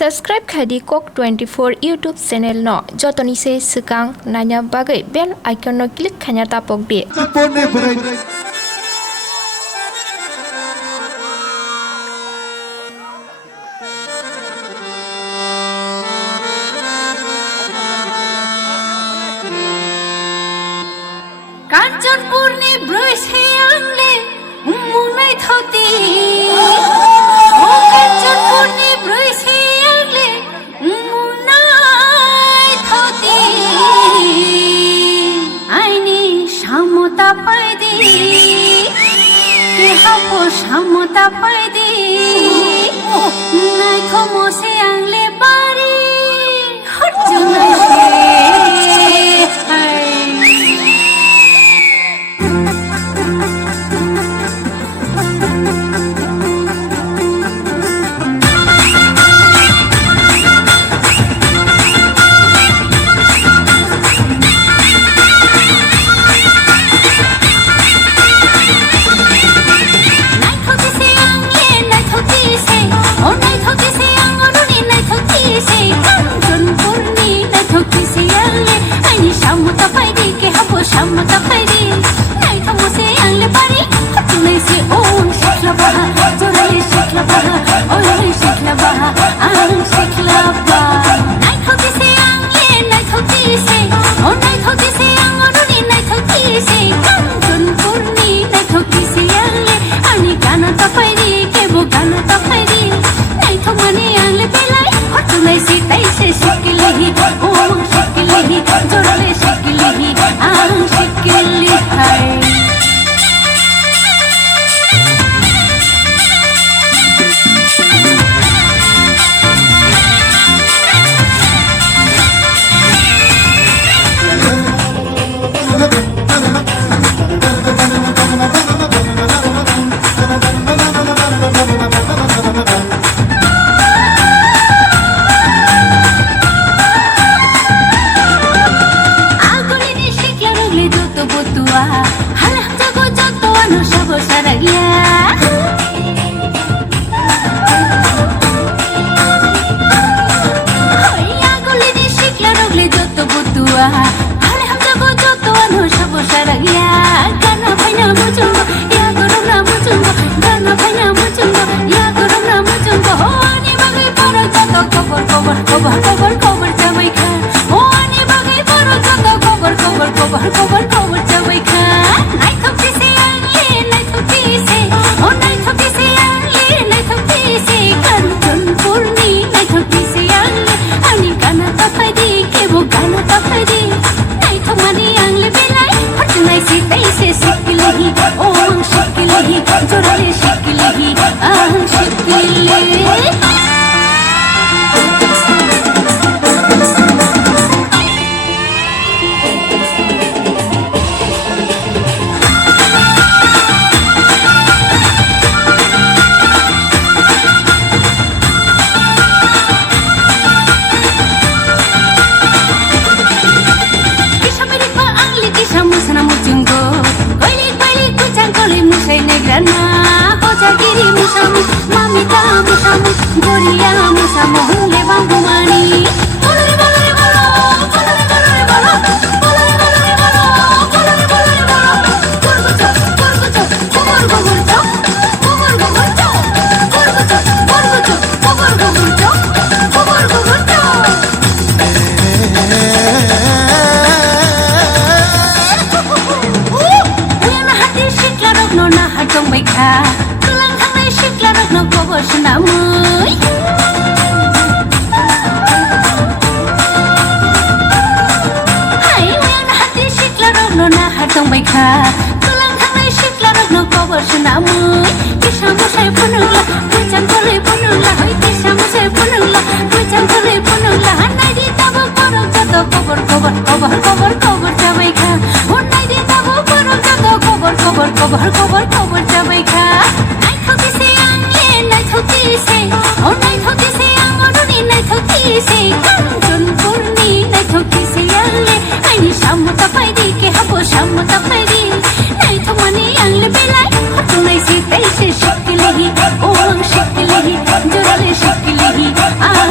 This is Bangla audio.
Subscribe khadi Kok 24 YouTube channel no jotoni se sekang nanya bagai bell icon no click khanya tapok di. Kanchanpur নি ব্রইছে আংলে মুনাই থতি ও কাঞ্চনপুর নি ব্রইছে আংলে মুনাই থতি আইনি সমতা পাইদি কে হাপো সমতা পাইদি নাই থমসে আংলে বাড়ি হরজুনাই সমতা পাইদি নাই থমসে আংলে বাড়ি তুমি সে ও শিখলা বাহা জোরালে শিখলা বাহা ওই শিখলা বাহা আং শিখলা বাহা নাই থকিসে আংলে নাই থকিসে ও নাই থকিসে আঙ্গরুনি নাই থকিসে কাঞ্চনপুর নি নাই থকিসে আংলে আনি গানা তাপাইদি কেবো গানা তাপাইদি নাই থমানি আংলে বেলাই হটুলাই সে তাই সে শিখলেহি ও শিখলেহি জোরালে শিখলেহি আং শিখলি হাই জোরালে শিখলেহি আং শিখলি mamita musamu goria musamu le bangumani bolore bolore bolo bolore bolore bolo bolore bolore bolo bolore bolore bolo gorgocho gorgocho gogor gogorcho gogor gogorcho gorgocho gorgocho gogor gogorcho gogor gogorcho uyana hati shikla rogno na hatong baikha no gober senamui hai uyana hati shikla rogno na hatong baikha tulang thangnai shikla rogno gober senamui kisamusai punula bujan kole punula hoi kisamusai punula bujan kole punula hanai di tabo borok jato gober gober gober gober gober jabaikha hanai di tabo borok jato gober gober gober gober gober jabaikha ও নাই থকিসে আঙ্গরুনি নাই থকিসে কাঞ্চনপুর নি নাই থকিসে আংলে আইনি সমতা পাইদি কে হাবো সমতা পাইদি নাই থমানি আংলে বেলাই হটুলাই সে তাই সে শিখলেহি ও শিখলেহি জোরালে শিখলেহি আং